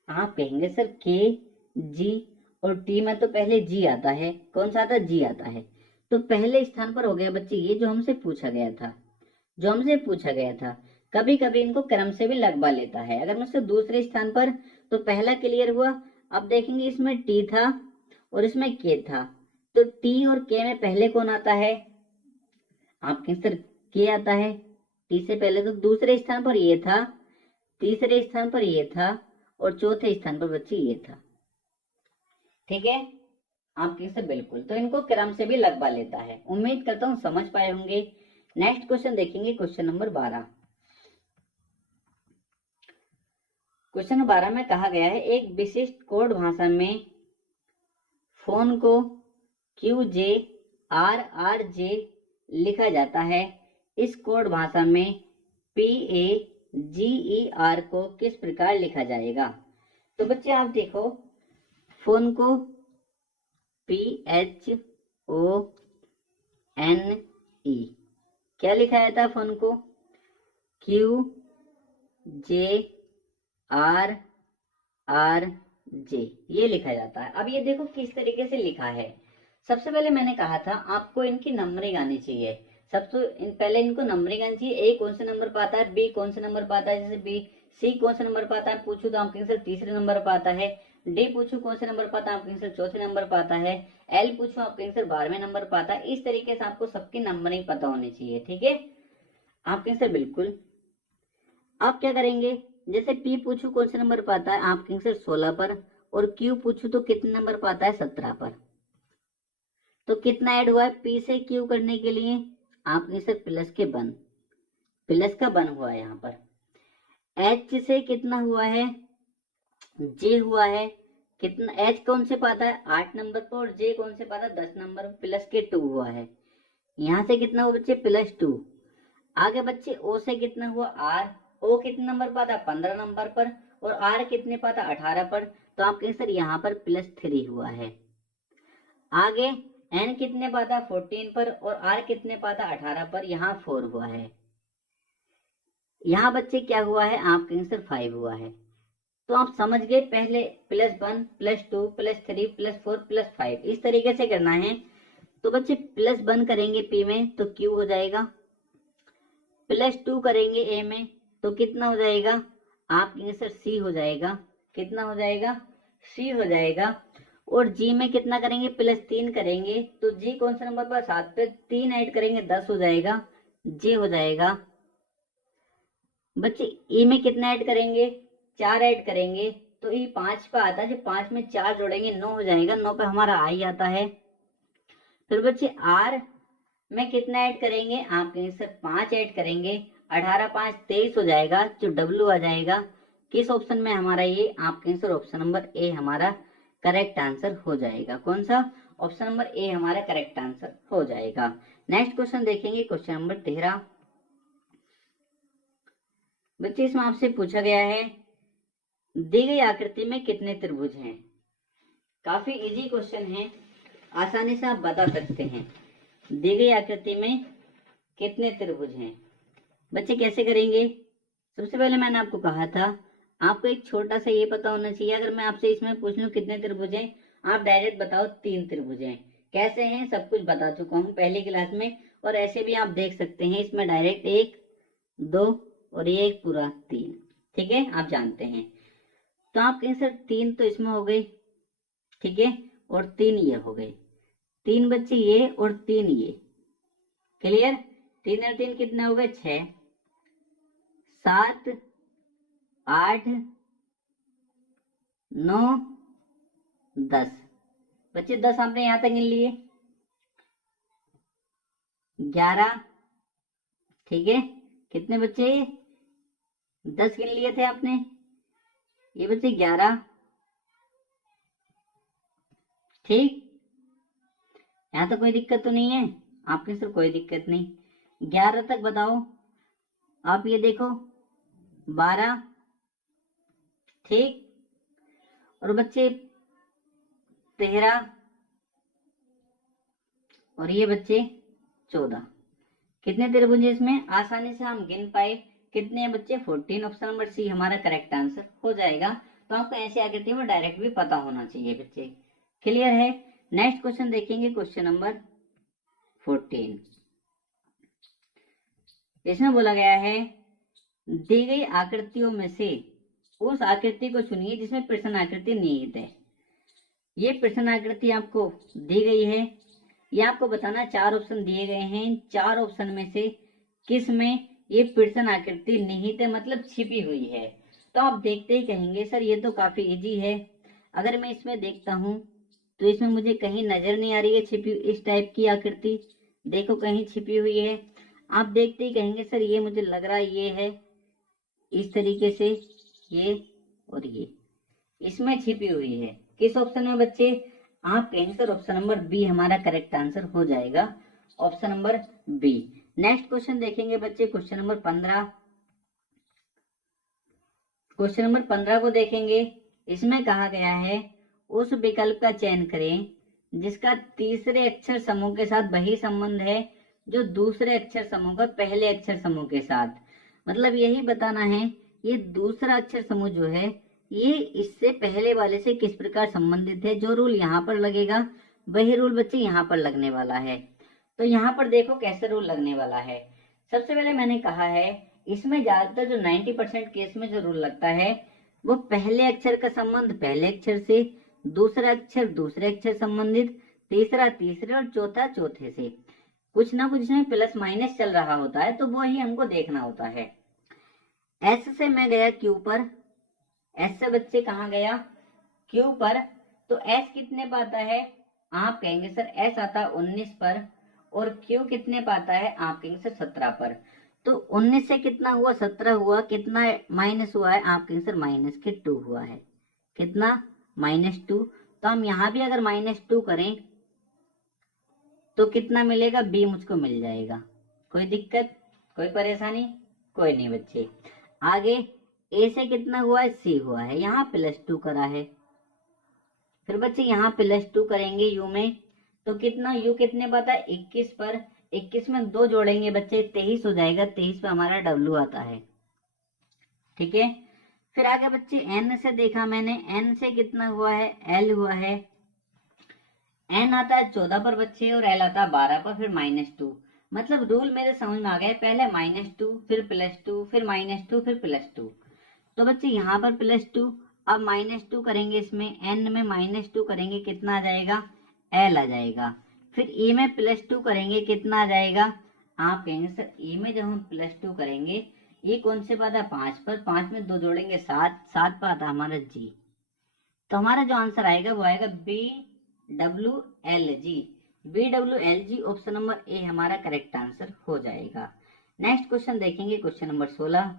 आप कहेंगे सर के, जी और टी में तो पहले जी आता है। कौन सा आता है? जी आता है। तो पहले स्थान पर हो गया बच्चे ये जो हमसे पूछा गया था। जो हमसे पूछा गया था, कभी कभी इनको क्रम से भी लगवा लेता है। अगर मुझसे दूसरे स्थान पर, तो पहला क्लियर हुआ। अब देखेंगे इसमें टी था और इसमें के था, तो टी और के में पहले कौन आता है? आप कहें सर के आता है। टी से पहले तो दूसरे स्थान पर ये था, तीसरे स्थान पर ये था और चौथे स्थान पर बच्चे ये था। ठीक है, आप कहें सर बिल्कुल, तो इनको क्रम से भी लगवा लेता है। उम्मीद करता हूं समझ पाए होंगे। नेक्स्ट क्वेश्चन देखेंगे, क्वेश्चन नंबर 12। क्वेश्चन 12 में कहा गया है एक विशिष्ट कोड भाषा में फोन को QJRRJ लिखा जाता है। इस कोड भाषा में PAGER को किस प्रकार लिखा जाएगा? तो बच्चे आप देखो, फोन को PHONE क्या लिखा जाता है? फोन को QJRRJ ये लिखा जाता है। अब ये देखो किस तरीके से लिखा है। सबसे पहले मैंने कहा था आपको इनकी नंबरिंग आनी चाहिए। सबसे पहले इनको नंबरिंग आनी चाहिए। ए कौन से नंबर पर आता है, बी कौन से नंबर पर आता है, जैसे बी सी कौन से नंबर पर आता है पूछू तो आप कहेंगे सर तीसरे नंबर पर आता है। डी पूछूं कौन से नंबर पर आता है, आपका आंसर चौथे नंबर पर आता है। एल पूछूं आपका आंसर 12वें नंबर पर आता है। इस तरीके से आपको सबकी नंबरिंग पता होनी चाहिए, ठीक है। आपका आंसर बिल्कुल। आप क्या करेंगे, जैसे पी पूछूं कौन से नंबर पर आता है, आपका आंसर 16 पर, और क्यू पूछूं तो कितने नंबर पर आता है, 17 पर। तो कितना ऐड हुआ है पी से क्यू करने के लिए, आपका आंसर प्लस के 1, प्लस का 1 हुआ है यहाँ पर। एच से कितना हुआ है, जे हुआ है। कितना एच कौन से पाता है, 8 नंबर पर, और जे कौन से पाता है, 10 नंबर पर, प्लस के 2 हुआ है। यहाँ से कितना हुआ बच्चे, +2। आगे बच्चे ओ से कितना हुआ, आर। ओ कितने नंबर पर आता है, 15 नंबर पर, और आर कितने पर आता है, 18 पर। तो आपके आंसर यहाँ पर +3 हुआ है। आगे एन कितने पर आता है, 14 पर, और आर कितने पर आता है, 18 पर, यहाँ 4 हुआ है। यहाँ बच्चे क्या हुआ है, आपका आंसर 5 हुआ है। तो आप समझ गए, पहले +1 +2 +3 +4 +5 इस तरीके से करना है। तो बच्चे +1 करेंगे पी में तो क्यू हो जाएगा, +2 करेंगे ए में तो कितना हो जाएगा, आपका आंसर सी हो जाएगा। कितना हो जाएगा, सी हो जाएगा। और जी में कितना करेंगे, +3 करेंगे तो जी कौन सा नंबर पर, 7 पे, 3 ऐड करेंगे 10 हो जाएगा, जे हो जाएगा। बच्चे ई में कितना ऐड करेंगे, 4 ऐड करेंगे तो ई 5 पे आता है, जो 5 में 4 जोड़ेंगे 9 हो जाएगा, 9 पे हमारा आई आता है। फिर बच्चे आर में कितना ऐड करेंगे, आपके आंसर 5 ऐड करेंगे, 18 5 23 हो जाएगा, जो डब्ल्यू आ जाएगा। किस ऑप्शन में हमारा ये, आपका आंसर ऑप्शन नंबर ए हमारा करेक्ट आंसर हो जाएगा। कौन सा, ऑप्शन नंबर ए हमारा करेक्ट आंसर हो जाएगा। नेक्स्ट क्वेश्चन देखेंगे, क्वेश्चन नंबर 13। बच्चे इसमें आपसे पूछा गया है, दी गई आकृति में कितने त्रिभुज हैं। काफी इजी क्वेश्चन है, आसानी से आप बता सकते हैं। दी गई आकृति में कितने त्रिभुज हैं। बच्चे कैसे करेंगे, सबसे पहले मैंने आपको कहा था आपको एक छोटा सा ये पता होना चाहिए। अगर मैं आपसे इसमें पूछ लूं कितने त्रिभुज हैं, आप डायरेक्ट बताओ 3 त्रिभुज हैं। कैसे हैं सब कुछ बता चुका हूँ पहली क्लास में, और ऐसे भी आप देख सकते हैं इसमें डायरेक्ट 1 2 और ये एक पूरा 3, ठीक है, आप जानते हैं। तो आपके आंसर 3 तो इसमें हो गए, ठीक है, और 3 ये हो गए। 3 बच्चे ये और 3 ये, क्लियर। 3 और 3 कितना हो गए, 6 7 8 9 10। बच्चे 10 आपने यहां तक गिन लिए, 11, ठीक है। कितने बच्चे, 10 गिन लिए थे आपने, ये बच्चे 11, ठीक। यहाँ तो कोई दिक्कत तो नहीं है, आपके सिर्फ कोई दिक्कत नहीं। 11 तक बताओ, आप ये देखो 12, ठीक। और बच्चे 13, और ये बच्चे 14। कितने त्रिभुज इसमें, आसानी से हम गिन पाए। कितने हैं बच्चे, 14। ऑप्शन नंबर सी हमारा करेक्ट आंसर हो जाएगा। तो आपको ऐसी आकृति में डायरेक्ट भी पता होना चाहिए बच्चे, क्लियर है। नेक्स्ट क्वेश्चन देखेंगे, क्वेश्चन नंबर 14। इसमें बोला गया है, दी गई आकृतियों में से उस आकृति को चुनिए जिसमें प्रश्न आकृति निहित है। ये प्रश्न आकृति आपको दी गई है, ये आपको बताना 4 ऑप्शन दिए गए हैं। 4 ऑप्शन में से किस में ये प्रश्न आकृति निहित है, मतलब छिपी हुई है। तो आप देखते ही कहेंगे सर ये तो काफी इजी है। अगर मैं इसमें देखता हूं तो इसमें मुझे कहीं नजर नहीं आ रही है छिपी इस टाइप की आकृति, देखो कहीं छिपी हुई है। आप देखते ही कहेंगे सर ये मुझे लग रहा है ये है, इस तरीके से ये और ये इसमें छिपी हुई है। किस ऑप्शन में बच्चे, आप कहेंगे सर ऑप्शन नंबर बी हमारा करेक्ट आंसर हो जाएगा, option number B. Next question देखेंगे बच्चे, क्वेश्चन नंबर 15। क्वेश्चन नंबर 15 को देखेंगे। इसमें कहा गया है उस विकल्प का चयन करें जिसका तीसरे अक्षर समूह के साथ वही संबंध है जो दूसरे अक्षर समूह का पहले अक्षर समूह के साथ। मतलब यही बताना है ये दूसरा अक्षर समूह जो है ये इससे पहले वाले से किस प्रकार संबंधित है। जो रूल यहाँ पर लगेगा वही रूल बच्चे यहाँ पर लगने वाला है। तो यहाँ पर देखो कैसे रूल लगने वाला है। सबसे पहले मैंने कहा है इसमें ज्यादातर जो 90% केस में जो रूल लगता है वो पहले अक्षर का संबंध पहले अक्षर से, दूसरा अक्षर दूसरे अक्षर संबंधित, तीसरा तीसरे और चौथा चौथे से। कुछ ना कुछ में प्लस माइनस चल रहा होता है, तो वो ही हमको देखना होता है। एस से मैं गया क्यू पर, एस से बच्चे कहाँ गया, क्यू पर। तो एस कितने पाता है, आप कहेंगे सर एस आता है 19 पर, और क्यू कितने पाता है, आप कहेंगे सर 17 पर। तो 19 से कितना हुआ, 17 हुआ, कितना माइनस हुआ है, आप कहेंगे सर -2 हुआ है। कितना, -2। तो हम यहाँ भी अगर -2 करें तो कितना मिलेगा, बी मुझको मिल जाएगा। कोई दिक्कत, कोई परेशानी, कोई नहीं बच्चे। आगे ए से कितना हुआ है, सी हुआ है, यहाँ +2 करा है। फिर बच्चे यहाँ +2 करेंगे यू में, तो कितना, यू कितने पाता है, 21 पर। 21 में 2 जोड़ेंगे बच्चे, 23 हो जाएगा। 23 पे हमारा डब्ल्यू आता है, ठीक है। फिर आगे बच्चे एन से देखा मैंने, एन से कितना हुआ है, एल हुआ है। एन आता है 14 पर बच्चे, और एल आता है 12 पर, फिर -2। मतलब रूल मेरे समझ में आ गया, पहले -2 फिर +2 फिर -2 फिर +2। तो बच्चे यहाँ पर +2, अब -2 करेंगे, इसमें n में -2 करेंगे, कितना आ जाएगा, l आ जाएगा। फिर e में +2 करेंगे, कितना आ जाएगा, आप कहेंगे सर e में जब हम +2 करेंगे, e कौन से पाता है, 5 पर, 5 में 2 जोड़ेंगे 7, 7 पर आता है हमारा g। तो हमारा जो आंसर आएगा वो आएगा BWLG। BWLG option number A हमारा करेक्ट आंसर हो जाएगा। नेक्स्ट क्वेश्चन देखेंगे, क्वेश्चन नंबर 16।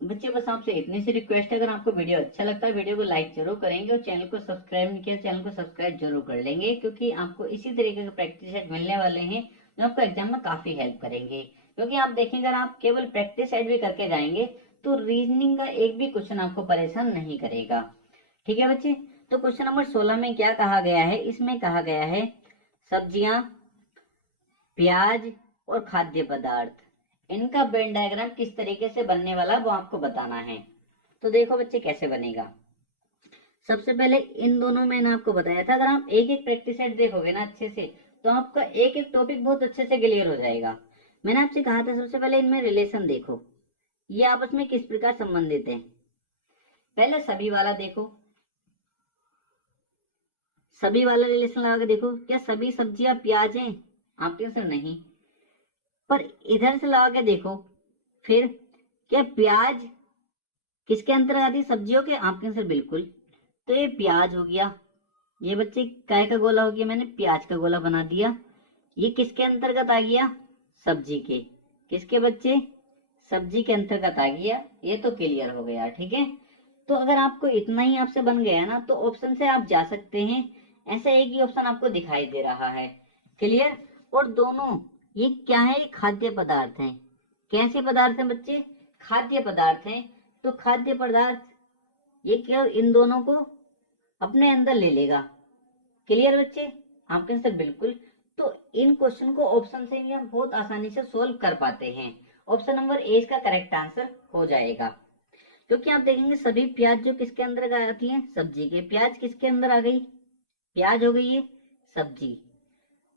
बच्चे बस आपसे इतनी सी रिक्वेस्ट है, अगर आपको वीडियो अच्छा लगता है वीडियो को लाइक जरूर करेंगे, और चैनल को सब्सक्राइब नहीं किया चैनल को सब्सक्राइब जरूर कर लेंगे, क्योंकि आपको इसी तरीके के प्रैक्टिस सेट मिलने वाले हैं जो आपको एग्जाम में काफी हेल्प करेंगे। क्योंकि आप देखेंगे अगर आप केवल प्रैक्टिस सेट भी करके जाएंगे तो रीजनिंग का एक भी क्वेश्चन आपको परेशान नहीं करेगा, ठीक है बच्चे। तो क्वेश्चन नंबर 16 में क्या कहा गया है, इसमें कहा गया है सब्जियां, प्याज और खाद्य पदार्थ, इनका वेन डायग्राम किस तरीके से बनने वाला वो आपको बताना है। तो देखो बच्चे कैसे बनेगा। सबसे पहले इन दोनों मैंने आपको बताया था, अगर आप एक एक प्रैक्टिस सेट देखोगे ना अच्छे से, तो आपका एक एक टॉपिक बहुत अच्छे से क्लियर हो जाएगा। मैंने आपसे कहा था सबसे पहले इनमें रिलेशन देखो, ये आपस में किस प्रकार संबंधित है। पहले सभी वाला देखो, सभी वाला रिलेशन लगा के देखो, क्या सभी सब्जियां प्याज हैं, आपके आंसर नहीं। पर इधर से लगा के देखो, फिर क्या प्याज किसके अंतर्गत आती है, सब्जियों के, आपके आंसर बिल्कुल। तो ये प्याज हो गया, ये बच्चे काय का गोला हो गया, मैंने प्याज का गोला बना दिया। ये किसके अंतर्गत आ गया, सब्जी के, किसके बच्चे, सब्जी के अंतर्गत आ गया। ये तो क्लियर हो गया, ठीक है। तो अगर आपको इतना ही आपसे बन गया ना, तो ऑप्शन से आप जा सकते हैं। ऐसा एक ही ऑप्शन आपको दिखाई दे रहा है, क्लियर। और दोनों ये क्या है, ये खाद्य पदार्थ हैं। कैसे पदार्थ हैं बच्चे, खाद्य पदार्थ हैं। तो खाद्य पदार्थ ये क्या, इन दोनों को अपने अंदर ले लेगा, क्लियर बच्चे, आपके आंसर बिल्कुल। तो इन क्वेश्चन को ऑप्शन से हम बहुत आसानी से सोल्व कर पाते हैं। ऑप्शन नंबर ए इसका करेक्ट आंसर हो जाएगा। क्योंकि आप देखेंगे सभी प्याज जो किसके अंदर आती है, सब्जी के, प्याज किसके अंदर आ गई, प्याज हो गई है सब्जी।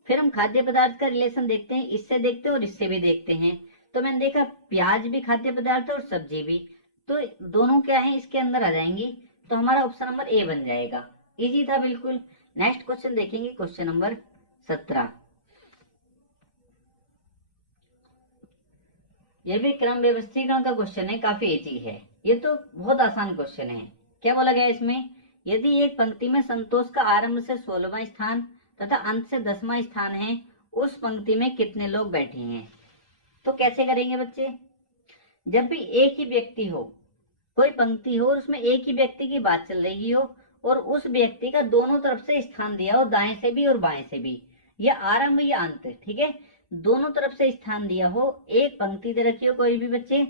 फिर हम खाद्य पदार्थ का रिलेशन देखते हैं, इससे देखते हैं और इससे भी देखते हैं। तो मैंने देखा प्याज भी खाद्य पदार्थ और सब्जी भी, तो दोनों क्या है, इसके अंदर आ जाएंगी। तो हमारा ऑप्शन नंबर ए बन जाएगा। इजी था बिल्कुल। नेक्स्ट क्वेश्चन देखेंगे, क्वेश्चन नंबर 17। यह भी क्रम व्यवस्थीकरण का क्वेश्चन है, काफी इजी है, ये तो बहुत आसान क्वेश्चन है। क्या बोला गया इसमें, यदि एक पंक्ति में संतोष का आरंभ से 16वां स्थान तथा अंत से 10वां स्थान है, उस पंक्ति में कितने लोग बैठे हैं। तो कैसे करेंगे बच्चे, जब भी एक ही व्यक्ति हो, कोई पंक्ति हो और उसमें एक ही व्यक्ति की बात चल रही हो, और उस व्यक्ति का दोनों तरफ से स्थान दिया हो, दाएं से भी और बाएं से भी, या आरंभ या अंत, ठीक है, दोनों तरफ से स्थान दिया हो, एक पंक्ति दे रखी हो कोई भी बच्चे,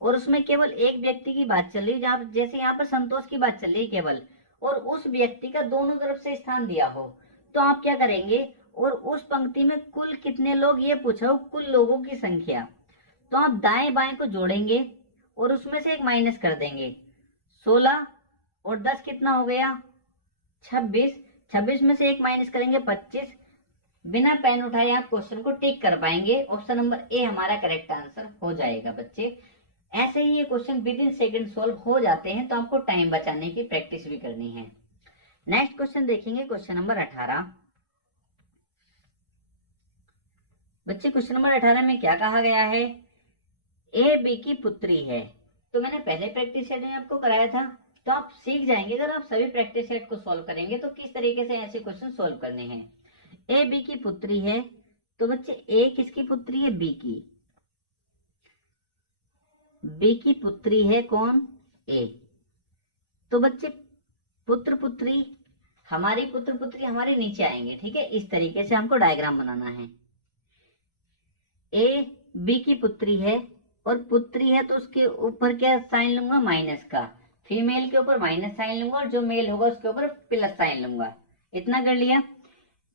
और उसमें केवल एक व्यक्ति की बात चल रही है, जैसे यहाँ पर संतोष की बात चल रही है केवल, और उस व्यक्ति का दोनों तरफ से स्थान दिया हो, तो आप क्या करेंगे, और उस पंक्ति में कुल कितने लोग ये पूछो, कुल लोगों की संख्या। तो आप दाएं बाएं को जोड़ेंगे और उसमें से एक माइनस कर देंगे, 16 और 10 कितना हो गया, 26, 26 में से एक माइनस करेंगे 25। बिना पेन उठाए आप क्वेश्चन को टिक कर पाएंगे। ऑप्शन नंबर ए हमारा करेक्ट आंसर हो जाएगा बच्चे। ऐसे ही ये question with in second solve हो जाते हैं, तो आपको टाइम बचाने की प्रैक्टिस भी करनी है। नेक्स्ट क्वेश्चन देखेंगे, क्वेश्चन नंबर 18। बच्चे क्वेश्चन नंबर 18 में क्या कहा गया है, ए बी की पुत्री है। तो मैंने पहले प्रैक्टिस सेट में आपको कराया था, तो आप सीख जाएंगे अगर आप सभी प्रैक्टिस सेट को सॉल्व करेंगे तो किस तरीके से ऐसे क्वेश्चन सॉल्व करने हैं। ए बी की पुत्री है, तो बच्चे ए किसकी पुत्री है, बी की। बी की पुत्री है कौन, ए। तो बच्चे पुत्र पुत्री, हमारी पुत्र पुत्री हमारे नीचे आएंगे, ठीक है। इस तरीके से हमको डायग्राम बनाना है। ए बी की पुत्री है और पुत्री है, तो उसके ऊपर क्या साइन लूंगा, माइनस का। फीमेल के ऊपर माइनस साइन लूंगा और जो मेल होगा उसके ऊपर प्लस साइन लूंगा। इतना कर लिया।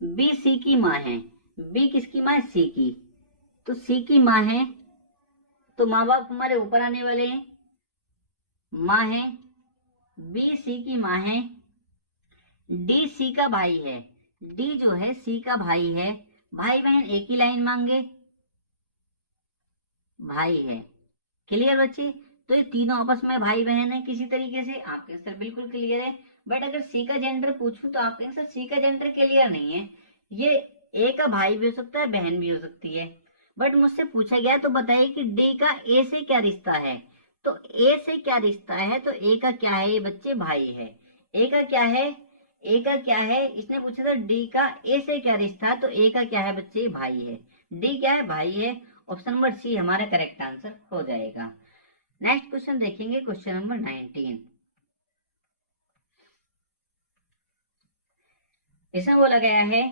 बी सी की माँ है, बी किसकी माँ है, सी की। तो सी की माँ है, तो माँ बाप हमारे ऊपर आने वाले हैं, माँ है। बी सी की माँ है। डी सी का भाई है, डी जो है सी का भाई है। भाई बहन एक ही लाइन मांगे, भाई है। क्लियर बच्चे। तो ये तीनों आपस में भाई बहन है किसी तरीके से, आपके आंसर बिल्कुल क्लियर है। बट अगर सी का जेंडर पूछूं तो आपके आंसर सी का जेंडर क्लियर नहीं है। ये ए का भाई भी हो सकता है, बहन भी हो सकती है। बट मुझसे पूछा गया तो बताइए कि डी का ए से क्या रिश्ता है। तो ए से क्या रिश्ता है, तो ए का क्या है, ये बच्चे भाई है। ए का क्या है, ए का क्या है, इसने पूछा था डी का ए से क्या रिश्ता है, तो ए का क्या है बच्चे, भाई है। डी क्या है, भाई है। ऑप्शन नंबर सी हमारा करेक्ट आंसर हो जाएगा। नेक्स्ट क्वेश्चन देखेंगे, क्वेश्चन नंबर 19। इसमें बोला गया है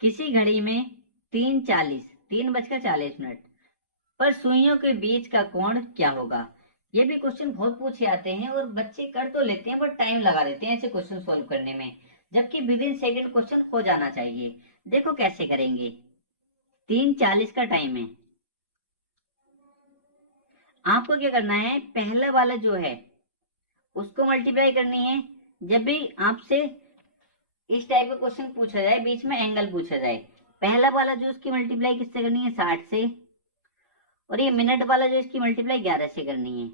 किसी घड़ी में 3:40 पर सुइयों के बीच का कोण क्या होगा। ये भी क्वेश्चन बहुत पूछे आते हैं और बच्चे कर तो लेते हैं पर टाइम लगा देते हैं ऐसे क्वेश्चन सॉल्व करने में, जबकि विद इन सेकंड क्वेश्चन हो जाना चाहिए। देखो कैसे करेंगे। 3:40 का टाइम है, आपको क्या करना है, पहला वाला जो है उसको मल्टीप्लाई करनी है। जब भी आपसे इस टाइप का क्वेश्चन पूछा जाए, बीच में एंगल पूछा जाए, पहला वाला जो उसकी मल्टीप्लाई किससे करनी है, 60 से। और ये मिनट वाला जो इसकी मल्टीप्लाई 11 से करनी है।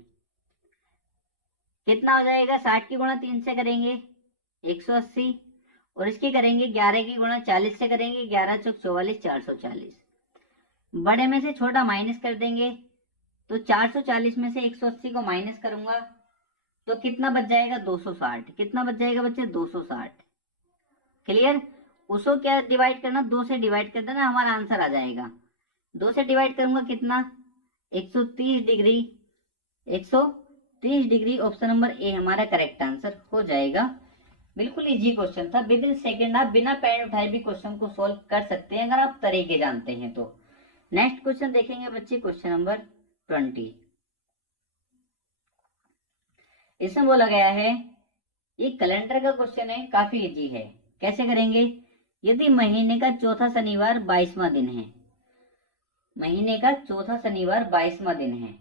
कितना हो जाएगा, 60 की गुणा 3 से करेंगे 180, और इसकी करेंगे 11 की गुणा 40 से करेंगे 11 चौक 44 440। बड़े में से छोटा माइनस कर देंगे, तो 440 में से 180 को माइनस करूंगा तो कितना बच जाएगा, 260। कितना बच जाएगा बच्चे, 260। क्लियर। उसको क्या डिवाइड करना, 2 से डिवाइड कर देना, हमारा आंसर आ जाएगा। 2 से डिवाइड करूंगा कितना, 130 degree. 130 degree option number A हमारा करेक्ट आंसर हो जाएगा। बिल्कुल इजी क्वेश्चन था, विद इन सेकेंड आप बिना पेन उठाए भी क्वेश्चन को सॉल्व कर सकते हैं अगर आप तरीके जानते हैं तो। नेक्स्ट क्वेश्चन देखेंगे बच्चे, क्वेश्चन नंबर 20। इसमें बोला गया है, ये कैलेंडर का क्वेश्चन है, काफी इजी है। कैसे करेंगे, यदि महीने का चौथा शनिवार 22वां दिन है, महीने का चौथा शनिवार 22वां दिन है।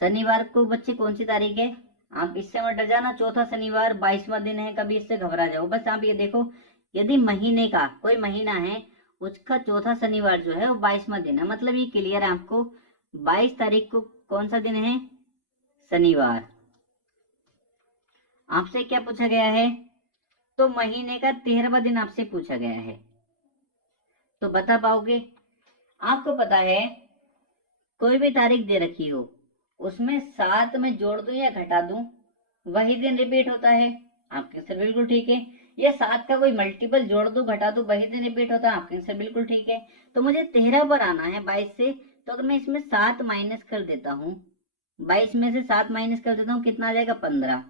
शनिवार को बच्चे कौन सी तारीख है, आप इससे मत डर जाना, चौथा शनिवार 22वां दिन है, कभी इससे घबरा जाओ। बस आप ये देखो, यदि महीने का कोई महीना है उसका चौथा शनिवार जो है वो 22वां दिन है, मतलब ये क्लियर है आपको। 22 तारीख को कौन सा दिन है, शनिवार। आपसे क्या पूछा गया है, तो महीने का 13वां दिन आपसे पूछा गया है, तो बता पाओगे। आपको पता है कोई भी तारीख दे रखी हो उसमें 7 में जोड़ दूं या घटा दूं वही दिन रिपीट होता है, आपके आंसर बिल्कुल ठीक है। या 7 का कोई मल्टीपल जोड़ दूं घटा दूं वही दिन रिपीट होता है, आपके आंसर बिल्कुल ठीक है। तो मुझे 13 पर आना है 22 से, तो अगर मैं इसमें 7 माइनस कर देता हूँ, 22 में से 7 माइनस कर देता हूँ, कितना आ जाएगा, 15।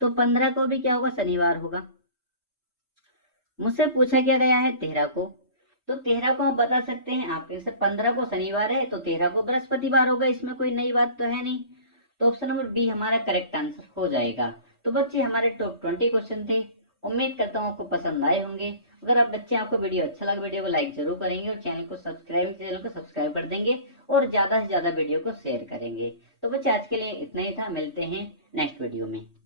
तो 15 को भी क्या होगा, शनिवार होगा। मुझसे पूछा क्या गया है 13 को, तो 13 को हम बता सकते हैं, आपके आंसर 15 को शनिवार है तो 13 को बृहस्पतिवार होगा, इसमें कोई नई बात तो है नहीं। तो ऑप्शन नंबर बी हमारा करेक्ट आंसर हो जाएगा। तो बच्चे हमारे टॉप 20 क्वेश्चन थे, उम्मीद करता हूँ आपको पसंद आए होंगे। अगर आप बच्चे आपको वीडियो अच्छा लगा, वीडियो को लाइक जरूर करेंगे और चैनल को सब्सक्राइब कर देंगे और ज्यादा से ज्यादा वीडियो को शेयर करेंगे। तो बच्चे आज के लिए इतना ही था, मिलते हैं नेक्स्ट वीडियो में।